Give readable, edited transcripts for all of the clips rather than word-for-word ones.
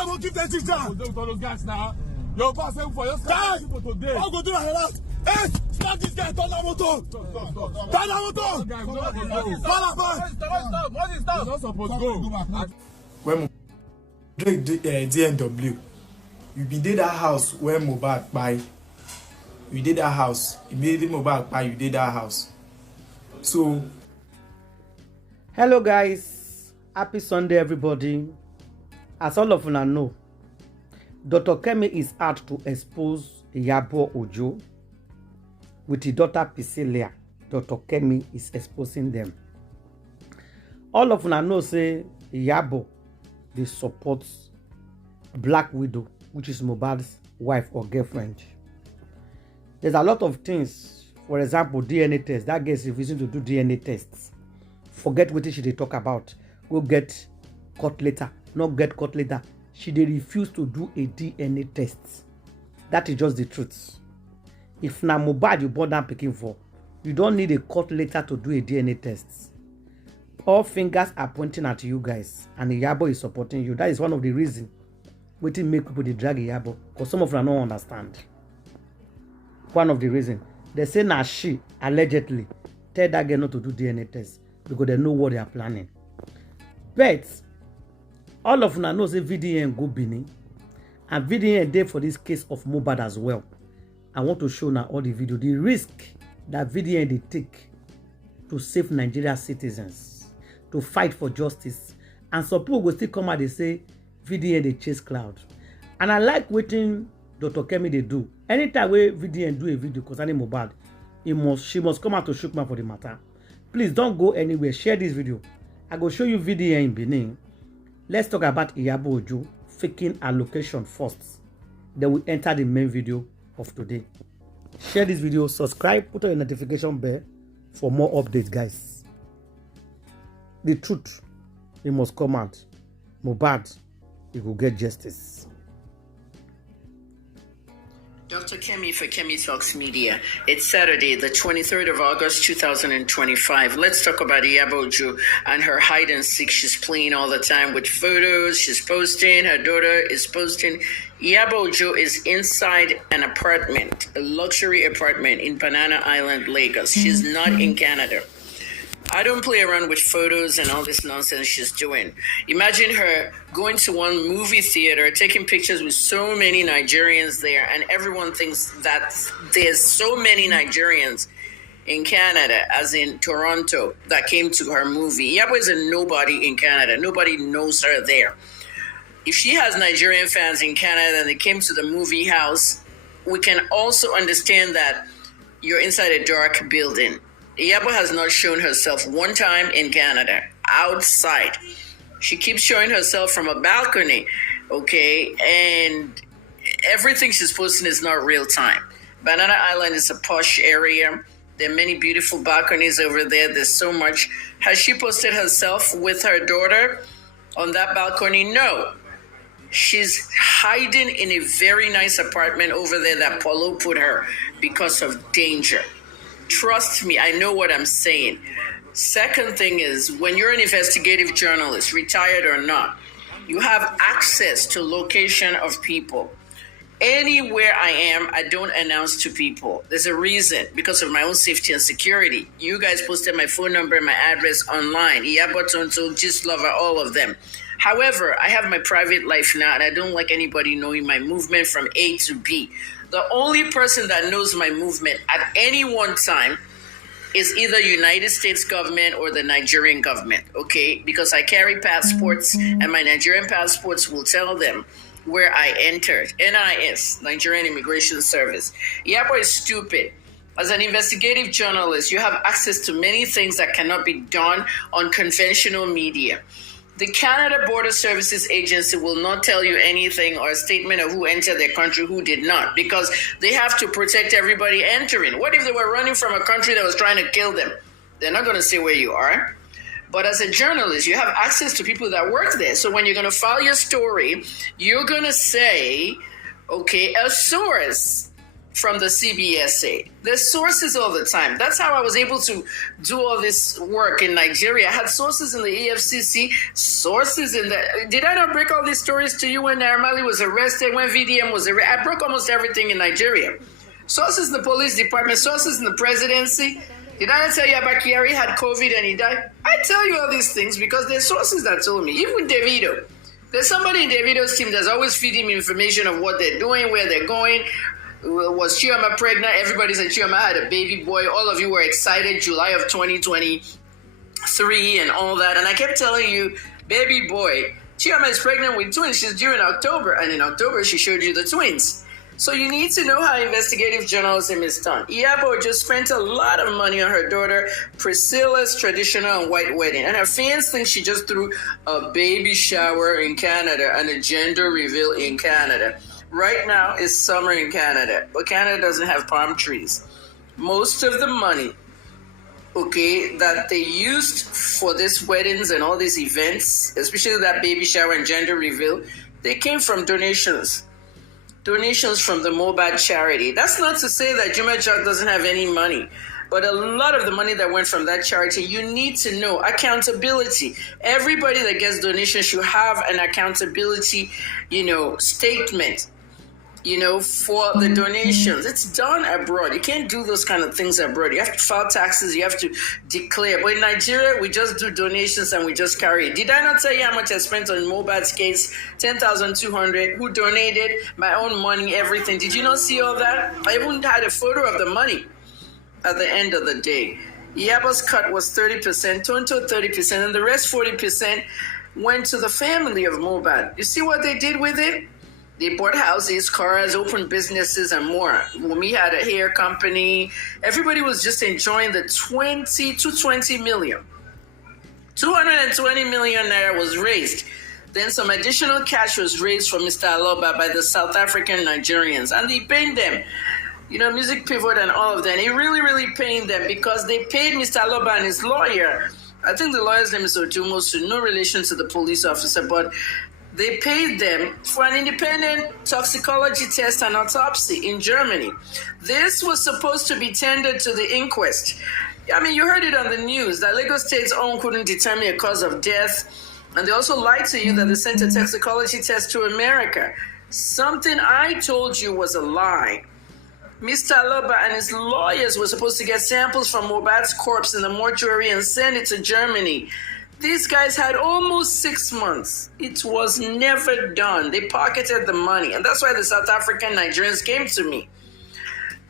I will give that down. Don't those guys now. Your boss for your guy. Today. I'm going to do that. Hey, stop this guy. Turn that motor. Turn that motor. Stop. Not supposed to go. When DNW, you be did that house when Mohbad buy. You did that house. Immediately Mohbad buy, you did that house. So, hello guys, happy Sunday everybody. As all of you know, Dr. Kemi is out to expose Iyabo Ojo with his daughter Priscilla. Dr. Kemi is exposing them. All of you know say Iyabo they support Black Widow, which is Mohbad's wife or girlfriend. There's a lot of things. For example, DNA test. That girl is refusing to do DNA tests. Forget what she they talk about. Go get caught later. Not get caught later. She they refuse to do a DNA test. That is just the truth. If na Mohbad you born down picking for, you don't need a court letter to do a DNA test. All fingers are pointing at you guys, and Iyabo is supporting you. That is one of the reasons waiting make people they drag Iyabo, because some of them don't understand. One of the reasons they say na she allegedly tell that girl not to do DNA test because they know what they are planning. But all of them know say VDN go Benin, and VDN there for this case of Mohbad as well. I want to show now all the video, the risk that VDN they take to save Nigerian citizens, to fight for justice. And some people will still come out and say VDN they chase cloud. And I like waiting Dr. Kemi they do. Anytime we VDN do a video concerning Mohbad, she must come out to shoot man for the matter. Please don't go anywhere. Share this video. I go show you VDN in Benin. Let's talk about Iyabo Ojo faking her location first. Then we enter the main video of today. Share this video, subscribe, put on your notification bell for more updates, guys. The truth, it must come out. Mohbad, he will get justice. Dr. Kemi for Kemi Talks Media. It's Saturday, the 23rd of August, 2025. Let's talk about Iyabo Ojo and her hide and seek. She's playing all the time with photos. She's posting. Her daughter is posting. Iyabo Ojo is inside an apartment, a luxury apartment in Banana Island, Lagos. She's not in Canada. I don't play around with photos and all this nonsense she's doing. Imagine her going to one movie theater, taking pictures with so many Nigerians there, and everyone thinks that there's so many Nigerians in Canada, as in Toronto, that came to her movie. Iyabo is a nobody in Canada. Nobody knows her there. If she has Nigerian fans in Canada and they came to the movie house, we can also understand that you're inside a dark building. Iyabo has not shown herself one time in Canada, outside. She keeps showing herself from a balcony, okay? And everything she's posting is not real time. Banana Island is a posh area. There are many beautiful balconies over there. There's so much. Has she posted herself with her daughter on that balcony? No. She's hiding in a very nice apartment over there that Paulo put her because of danger. Trust me, I know what I'm saying. Second thing is, when you're an investigative journalist, retired or not, you have access to location of people. Anywhere I am, I don't announce to people. There's a reason, because of my own safety and security. You guys posted my phone number and my address online. Iyabo, Tonto, Gist Lover, all of them. However, I have my private life now, and I don't like anybody knowing my movement from A to B. The only person that knows my movement at any one time is either United States government or the Nigerian government, okay? Because I carry passports, and my Nigerian passports will tell them where I entered. NIS, Nigerian Immigration Service. Iyabo is stupid. As an investigative journalist, you have access to many things that cannot be done on conventional media. The Canada Border Services Agency will not tell you anything or a statement of who entered their country, who did not, because they have to protect everybody entering. What if they were running from a country that was trying to kill them? They're not going to say where you are. But as a journalist, you have access to people that work there. So when you're going to file your story, you're going to say, okay, a source from the CBSA. There's sources all the time. That's how I was able to do all this work in Nigeria. I had sources in the EFCC, sources in the... Did I not break all these stories to you when Naramali was arrested, when VDM was arrested? I broke almost everything in Nigeria. Sources in the police department, sources in the presidency. Did I not tell you about Kyari had COVID and he died? I tell you all these things because there's sources that told me. Even Davido. There's somebody in Davido's team that's always feeding me information of what they're doing, where they're going. Was Chioma pregnant? Everybody said Chioma had a baby boy. All of you were excited, July of 2023 and all that. And I kept telling you, baby boy, Chioma is pregnant with twins. She's due in October. And in October, she showed you the twins. So you need to know how investigative journalism is done. Iyabo just spent a lot of money on her daughter Priscilla's traditional and white wedding. And her fans think she just threw a baby shower in Canada and a gender reveal in Canada. Right now, it's summer in Canada, but Canada doesn't have palm trees. Most of the money, okay, that they used for these weddings and all these events, especially that baby shower and gender reveal, they came from donations. Donations from the Mohbad charity. That's not to say that Juma Jog doesn't have any money, but a lot of the money that went from that charity, you need to know accountability. Everybody that gets donations should have an accountability, statement. For the donations. It's done abroad. You can't do those kind of things abroad. You have to file taxes. You have to declare. But in Nigeria, we just do donations and we just carry it. Did I not tell you how much I spent on Mohbad's case? 10,200. Who donated? My own money, everything. Did you not see all that? I even had a photo of the money at the end of the day. Iyabo's cut was 30%, Tonto 30%, and the rest 40% went to the family of Mohbad. You see what they did with it? They bought houses, cars, opened businesses, and more. Wummi had a hair company. Everybody was just enjoying the 220 million. 220 million naira was raised. Then some additional cash was raised from Mr. Aloba by the South African Nigerians. And they paid them. Music Pivot and all of that. He really, really paid them because they paid Mr. Aloba and his lawyer. I think the lawyer's name is Odumosu, no relation to the police officer, but they paid them for an independent toxicology test and autopsy in Germany. This was supposed to be tendered to the inquest. You heard it on the news that Lagos State's own couldn't determine a cause of death. And they also lied to you that they sent a toxicology test to America. Something I told you was a lie. Mr. Aloba and his lawyers were supposed to get samples from Mohbad's corpse in the mortuary and send it to Germany. These guys had almost 6 months. It was never done. They pocketed the money. And that's why the South African Nigerians came to me.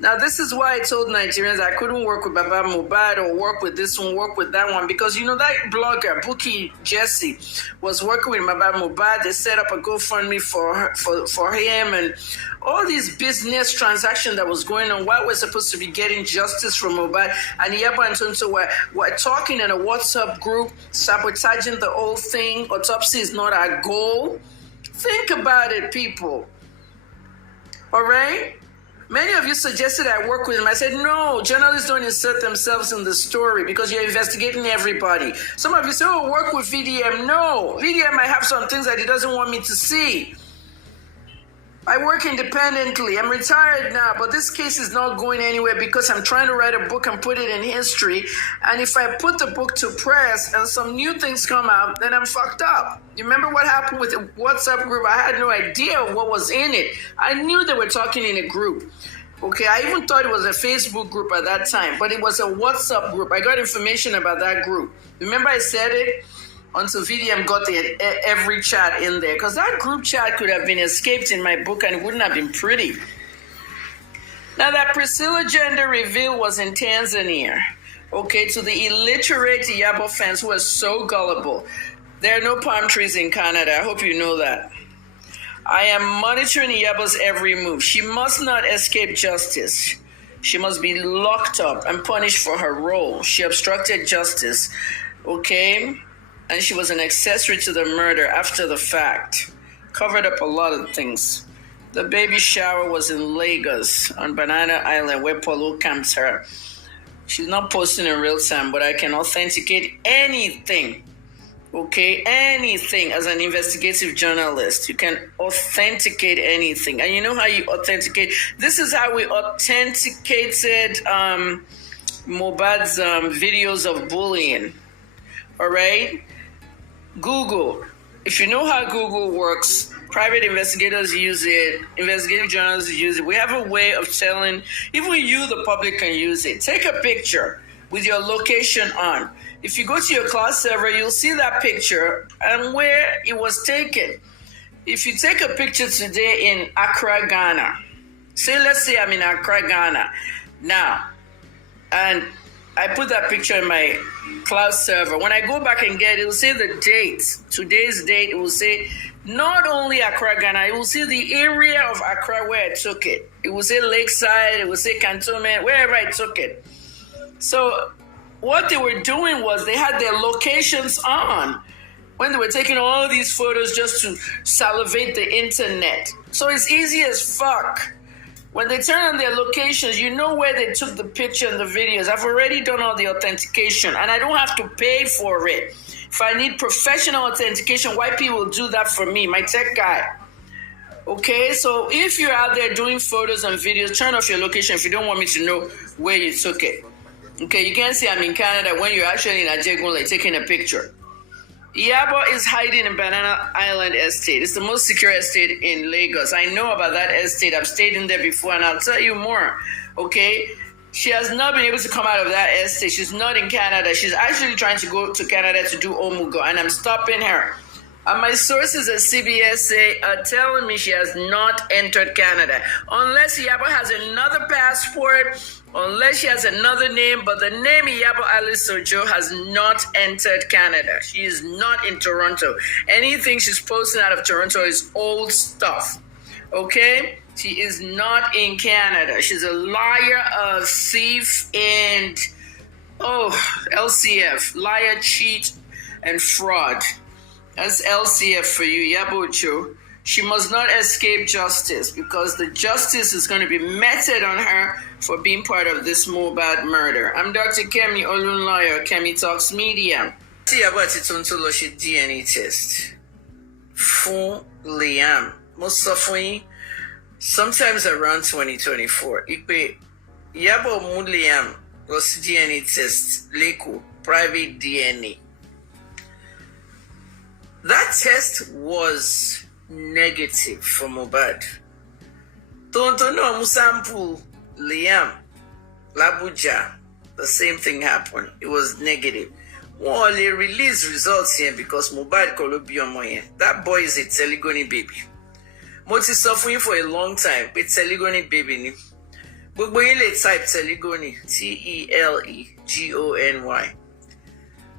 Now, this is why I told Nigerians I couldn't work with Baba Mohbad or work with this one, work with that one. Because, that blogger, Bookie Jesse, was working with Baba Mohbad. They set up a GoFundMe for him and all these business transactions that was going on while we're supposed to be getting justice from Mohbad. And Iyabo and Tonto were talking in a WhatsApp group, sabotaging the whole thing. Autopsy is not our goal. Think about it, people. All right? Many of you suggested I work with him. I said, no, journalists don't insert themselves in the story because you're investigating everybody. Some of you say, work with VDM. No, VDM might have some things that he doesn't want me to see. I work independently. I'm retired now, but this case is not going anywhere because I'm trying to write a book and put it in history. And if I put the book to press and some new things come out, then I'm fucked up. You remember what happened with the WhatsApp group? I had no idea what was in it. I knew they were talking in a group. Okay, I even thought it was a Facebook group at that time, but it was a WhatsApp group. I got information about that group. Remember I said it? Until VDM got every chat in there. Because that group chat could have been escaped in my book and it wouldn't have been pretty. Now that Priscilla gender reveal was in Tanzania. Okay, to the illiterate Iyabo fans who are so gullible. There are no palm trees in Canada. I hope you know that. I am monitoring Iyabo's every move. She must not escape justice. She must be locked up and punished for her role. She obstructed justice. Okay? And she was an accessory to the murder after the fact. Covered up a lot of things. The baby shower was in Lagos on Banana Island where Polo camped her. She's not posting in real time, but I can authenticate anything Okay, anything. As an investigative journalist, you can authenticate anything. And you know how you authenticate? This is how we authenticated Mohbad's videos of bullying. All right? Google. If you know how Google works, private investigators use it, investigative journalists use it. We have a way of telling, even you, the public, can use it. Take a picture with your location on. If you go to your class server, you'll see that picture and where it was taken. If you take a picture today in Accra, Ghana, let's say I'm in Accra, Ghana now, and I put that picture in my cloud server. When I go back and get it, it will say the date, today's date. It will say not only Accra, Ghana, it will see the area of Accra where I took it. It will say Lakeside, it will say Cantonment, wherever I took it. So what they were doing was they had their locations on when they were taking all these photos just to salivate the internet. So it's easy as fuck. When they turn on their locations, you know where they took the picture and the videos. I've already done all the authentication and I don't have to pay for it. If I need professional authentication, white people will do that for me, my tech guy. Okay, so if you're out there doing photos and videos, turn off your location if you don't want me to know where you took it. Okay, you can't see I'm in Canada when you're actually in Ajegun, like taking a picture. Iyabo is hiding in Banana Island Estate. It's the most secure estate in Lagos. I know about that estate. I've stayed in there before and I'll tell you more. Okay, she has not been able to come out of that estate. She's not in Canada. She's actually trying to go to Canada to do Omugo and I'm stopping her. And my sources at CBS are telling me she has not entered Canada. Unless Iyabo has another passport, unless she has another name, but the name Iyabo Alice Ojo has not entered Canada. She is not in Toronto. Anything she's posting out of Toronto is old stuff. Okay? She is not in Canada. She's a liar, a thief, and LCF. Liar, cheat, and fraud. That's LCF for you, Iyabo Ojo. She must not escape justice because the justice is going to be meted on her for being part of this Mohbad murder. I'm Dr. Kemi Olunloyo, Kemi Talks Media. Iyabo àti Tonto lọ ṣe DNA test fún Liam. Mo sọ fún yín, sometimes around 2024, ìpè Iyabo mú Liam lọ sí DNA test lẹ́kọ̀ọ́, private DNA. That test was negative for Mohbad. Tonto no mu sample Liam Labuja. The same thing happened. It was negative. Well, they released results here because Mohbad Kolobi. That boy is a telegony baby. Moti suffering for a long time. But telegony baby ni. Gbogbo yin le type telegony. Telegony.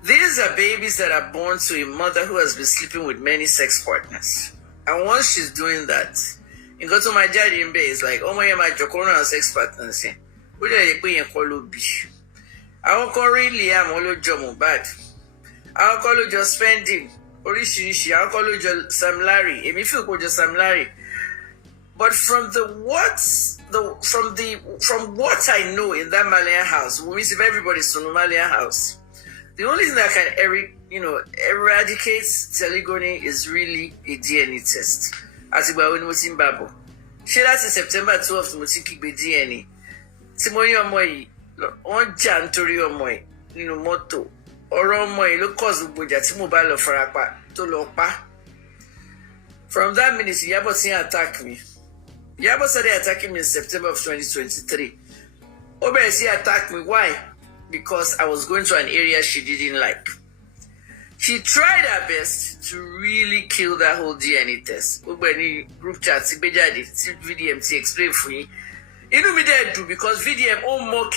These are babies that are born to a mother who has been sleeping with many sex partners. And once she's doing that, you go to my daddy in bed, it's like, oh my jokona and sex partners. What are you going to call be? I won't call really I'm all Mohbad. I'll call you just spending. I'll call you just Sam Larry. If you feel just Sam Larry. But from what I know in that Malian house, we see everybody's in Malian house. The only thing that can eradicate telegony is really a DNA test. As it were, when we in Babo. She that's September 12th, we take the DNA. Timoni Omoy, on Jantori Omoy, Moto, or Omoy, look cause Buja, Mobile of Farapa, Tolopa. From that minute, Iyabo attacked me. Iyabo started attacking me in September of 2023. Obviously attacked me. Why? Because I was going to an area she didn't like. She tried her best to really kill that whole DNA test. When group chat, VDM explain for you. You know me there do because VDM more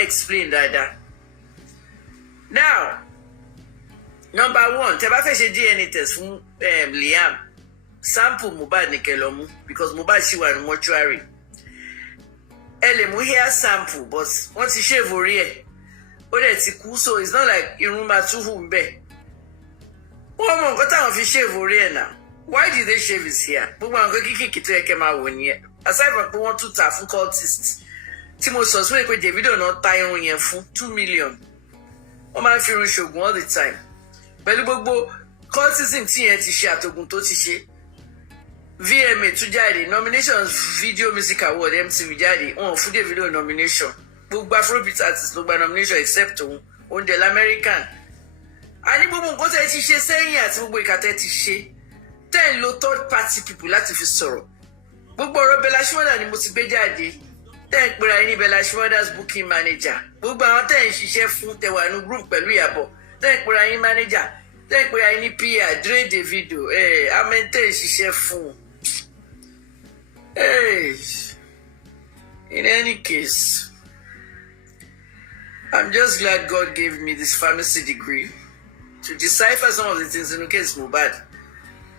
explain that. Now, number one, teba fetch DNA test from Liam. Sample Mohbad Nikelomu because Mohbad she was in mortuary. Elemu hair sample, but once he shave ore. So it's not like Iruma Tuhumbe. Woman got out of his shave now. Why did they shave his hair? But one go kick it came out 1 year. Aside from 1 2 tafun cultists. Timos we davido not tie on here for 2 million. Oma Firu Shogun all the time. pẹ̀lú gbogbo cultism tí yẹn ti ṣe àtògùn tó ti ṣe. VMA tún jáde nominations video music award MTV jáde wọn fún Davido nomination gbogbo afrobeat artist ló gba nomination except òun oúnjẹ lamẹ́ríkàn. a ní gbogbo nǹkan tẹ́ ti ṣe sẹ́yìn àti gbogbo ìka tẹ́ ti ṣe tẹ́ ń lo third party people láti fi sọ̀rọ̀. gbogbo ọ̀rọ̀ Bella Shmurda ni mo ti gbé jáde tẹ́ ń pera ẹni Bella Shmurda's booking manager gbogbo àwọn tẹ́ ń ṣiṣẹ́ fún tẹwà ní group pẹ̀lú Iyabo tẹ́ ń pera ẹni manager tẹ́ ń pera ẹni PR Dre Davido amẹ́ntẹ́ ń ṣiṣẹ́ fún. In any case, I'm just glad God gave me this pharmacy degree to decipher some of the things in the case Mohbad.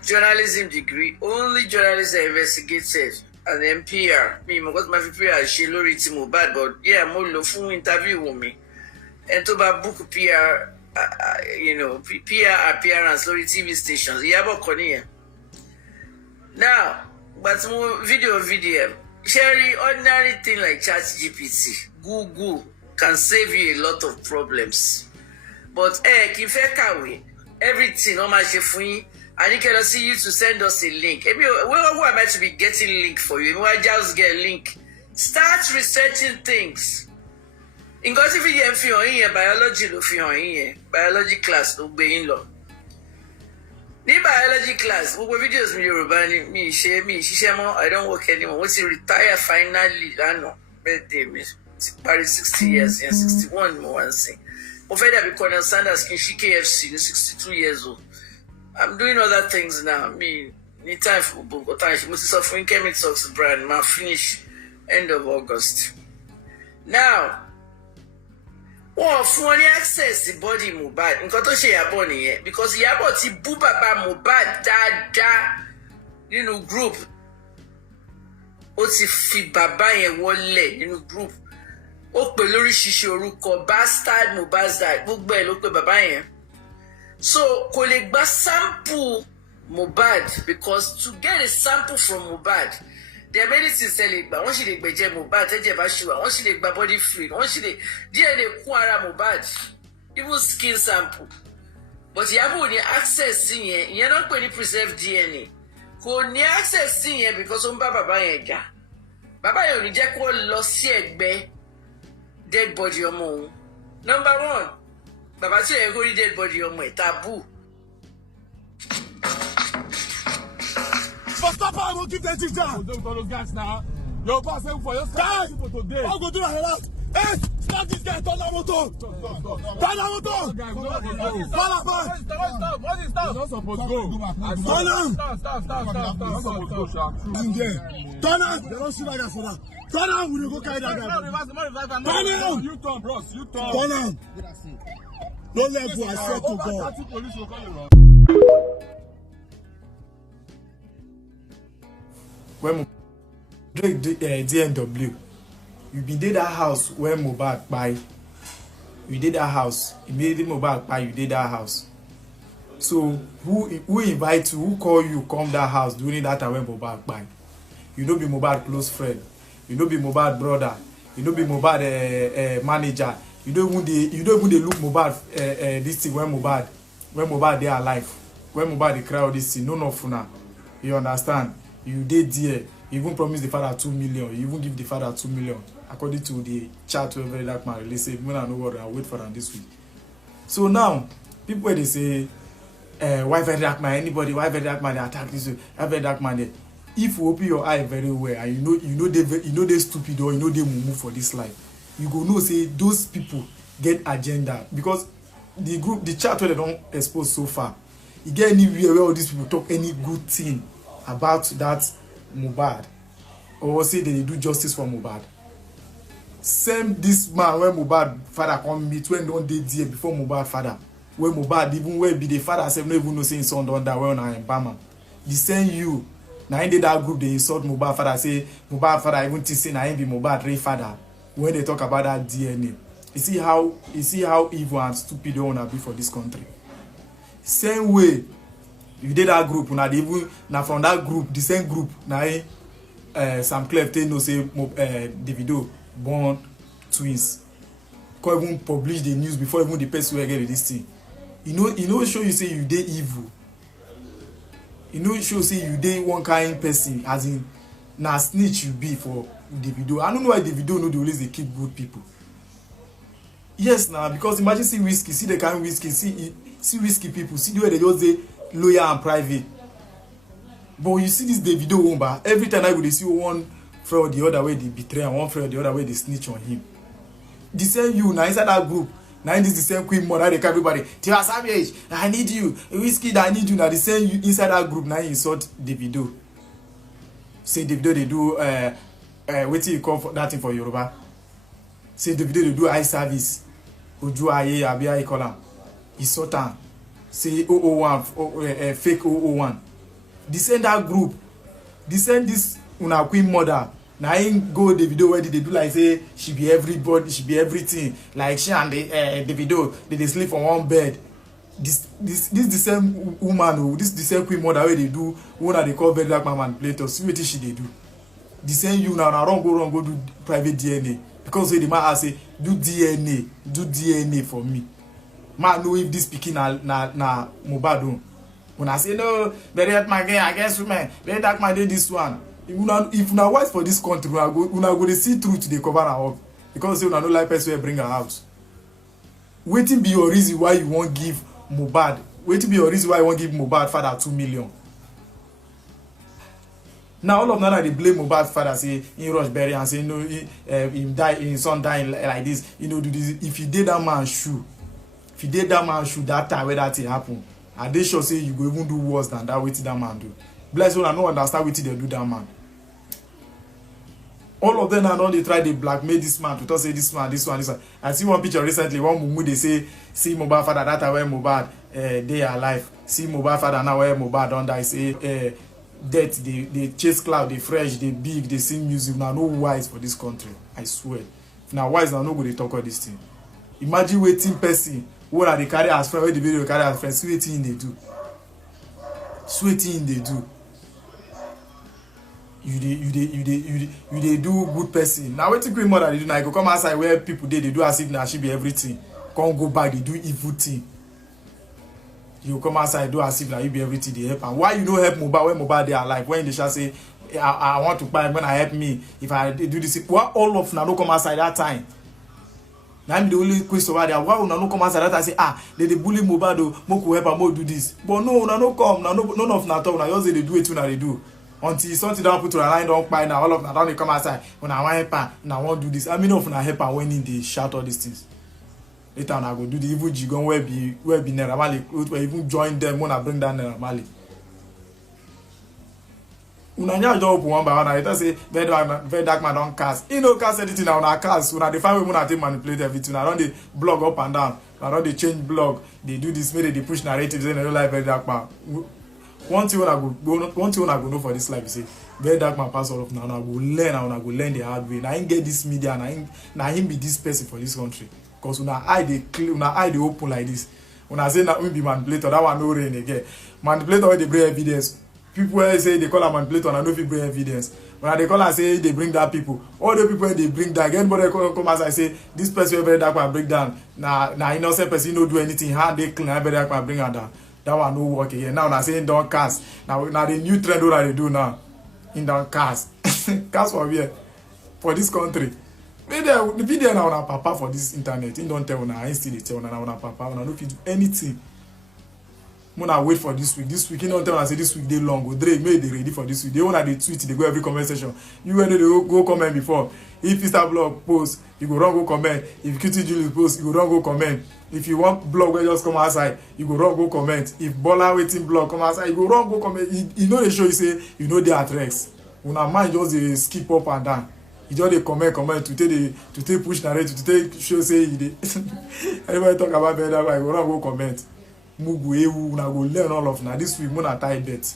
Journalism degree, only journalists are investigated and then PR. Me, I got my PR, she lori ti Mohbad, but yeah, mo lo fun interview Wummi. And to ba book PR, PR appearance lori TV stations. Iyabo koniye. Now, but more video, sharing ordinary thing like ChatGPT, Google can save you a lot of problems. But kifekawe, everything on my chefui, I need to see you to send us a link. Who am I to be getting link for you? I just get a link. Start researching things. In got video fi biology lo fi biology class lo gbe yin lo. Ní biology class, gbogbo videos mi Yorùbá ni mi ṣiṣẹ́ mọ́, I don't work anymore. Mo ti retire finally lánàá, birthday mi. Ti parí 60 years yẹn, 61 mo wá ń sìn. Mo fẹ́ dàbí Colonel Sanders kí n ṣí KFC ní 62 years old. I'm doing other things now. Me need time for gbogbo time. Mo ti sọ fún Kemi Talks brand, ma finish end of August. Now, wọ́n fún wọn ní access to body Mohbad nǹkan tó ṣe Iyabo nìyẹn because Iyabo ti bú bàbá Mohbad dáadáa nínú group ó ti fi bàbá yẹn wọlé nínú group ó pè lóríṣiríṣi orúkọ bastard Mohbad gbogbo ẹ̀ ló pè bàbá yẹn so kò lè gba sample Mohbad because to get a sample from Mohbad there are many things tell gba wọ́n sì lè gbẹ̀jẹ̀ Mohbad tẹ́jẹ̀ bá ṣì wà wọ́n sì lè gba body fluid wọ́n sì lè DNA kún ara Mohbad even skin sample but Iyabo ní access sí yẹn ìyẹn náà pè ní preserved DNA kò ní access sí yẹn because ó ń bá bàbá yẹn jà bàbá yẹn ò ní jẹ́ kó lọ sí ẹ̀gbẹ́ dead body ọmọ òun number one bàbá tí ẹ̀ kó rí dead body ọmọ ẹ̀ taboo. But stop, I will give the teacher. Don't those guys now. Your boss saying for your guys today. I'll go do that. Hey, stop this guy. Turn that motor. Turn that motor. Stop. What is stop? You're not supposed to go. Turn him. Stop. You're not supposed to go, Sha. Turn him. They don't shoot like that for that. Turn him. We will go carry that guy. Turn him. You turn, bros. You turn. Turn him. Don't let go. I swear to God. Police will call you. When Drake DNW, you be did that house when Mohbad buy. You did that house. Immediately Mohbad buy, you did that house. So who invite you, who call you come that house during that time when Mohbad buy? You know be Mohbad close friend. You know be Mohbad brother. You know be Mohbad manager. You don't even they look Mohbad this thing when Mohbad they alive. When Mohbad they cry all this thing, no funa. You understand? You did there, you even promise the father 2 million, you even give the father 2 million, according to the chat to every dark man release. When I know what I wait for them this week. So now, people they say, why very dark man? Anybody, why very dark man? They attack this way, why very dark man? They, if you open your eye very well, and you know they stupid or you know they move for this life, you go know say those people get agenda because the chat where they don't expose so far, you get anywhere where all these people talk any good thing about that Mohbad or say they do justice for Mohbad. Same this man when Mohbad father come meet when don't they there before Mohbad father. When Mohbad even where be the father self no even know say his son don't die well on Bama. The same you now in that group they insult Mohbad father say Mohbad father even think say na him be Mohbad real father when they talk about that DNA. You see how evil and stupid they wanna be for this country. Same way you did that group now from that group the same group now Sam Clef they know say Davido born twins. Can't even publish the news before even the person will get this thing. know show you say you dey evil. You know show say you dey one kind person, as in na snitch you be for davido. I don't know why davido no dey always dey keep good people. Yes na, because imagine see whiskey, see the kind whiskey, see whiskey people, see the way they just dey loyal and private. But you see this davido wumba, every time I go dey see one friend or the other way they betray and one friend or the other way they snitch on him. The same you na inside that group. Now this the same queen mother they carry everybody. Tiwa Savage, I need you. Whiskey, I need you. Now the same you inside that group. Now you insult davido. Say davido they do what you call for that thing for Yoruba. Say davido they do eye service. Oju aye abia call am. Insult am. Say 001 fake 001. The same that group. The same this una queen mother. Now him go davido where did they do like say she be everybody, she be everything. Like she and the davido they sleep on one bed. This the same woman who this the same queen mother where they do one they call very dark man manipulator. See what she they do. The same you now wrong go do private DNA because the man say do DNA for me. Man know if this speaking na Mohbad. When I say no, very dark man against women, very dark man did this one. If una wise for this country, una go to see truth they cover her up because say una no like person bring her house. Wetin be your reason why you won't give Mohbad? Wetin be your reason why you won't give Mohbad father 2 million? Now all of them they blame Mohbad father say he rush bury and say no, him die, his son dying like this. You know do this. If you did that man shoe, that time where that thing happen, and they sure say you go even do worse than that. Wetin that man do? Bless you, I no understand wetin they do that man. All of them now they try to blackmail this man to talk say this one. I see one picture recently, one mumu they say see Mohbad father that time when Mohbad they alive. See Mohbad father now where Mohbad don't die. Say death they chase cloud, they fresh, they big, they sing music. Now no wise for this country. I swear. Now wise now no go they talk all this thing. Imagine waiting person what are they carry as friend, where the video carry as friend, see wetin they do. Sweating they do. You dey do good person. Now wetin queen mother they do now, you go come outside where people they do as if now she be everything. Come go back, they do evil thing. You come outside do as if now you be everything they help. And why you don't help Mohbad when Mohbad they alive? When they shall say I want to buy when I help me if I do this. Why all of now don't come outside that time? Now I'm the only question over there. Why una no come outside that I say they bully Mohbad o, moku help am do this. But no, una no come, none of na talk. Now just say they do it una they do. Until something don't put to a line don't buy now all of na don't come outside. When I want help am, una want do this. I mean of na help am when they shout all these things. Later I go do the evil jigon where be Naira Marley, where even join them when I bring down Naira Marley. Una nya just open one by one. I say very dark man don't cast. He no cast anything now una cast. Una dey find women take manipulate everything. I don't dey blog up and down. I don't dey change blog. They do this, maybe they push narratives and they don't like very dark man. One thing I go know for this life is say very dark man pass all of now. I go learn the hard way. Now I get this media and I him be this person for this country. Because una eye dey clear, una eye dey open like this. When I say that we be manipulator, that one no rain again. Manipulator wey dey bring evidence. People say they call a manipulator and I know if you bring evidence. When they call and say they bring that people, all the people they bring down, anybody come as I say this person very dark man break down. Now innocent person no do anything, hand they clean, very dark man bring her down. That one no work again. Now I saying don't cast. Now the new trend what they do now. In don't cast. Cast for where? For this country. The video now on papa for this internet. He don't tell una, I still they tell una on papa, una no fit do anything. Mona wait for this week. This week, you don't tell us say this week they long. Go Drake, maybe they ready for this week. They wanna they tweet, they go every comment section. You where they go comment before. If Insta blog post, you go run go comment. If QT Julius post, you go run go comment. If you want blog where just come outside, you go run go comment. If Bola waiting blog come outside, you go run go comment. You know they show you say you know they at Rex. Una mind just they skip up and down. You just they comment to take push narrative to take show say you dey. Everybody talk about better, I go run go comment. Mugu ewu, una go learn all of na this week muna tie bet.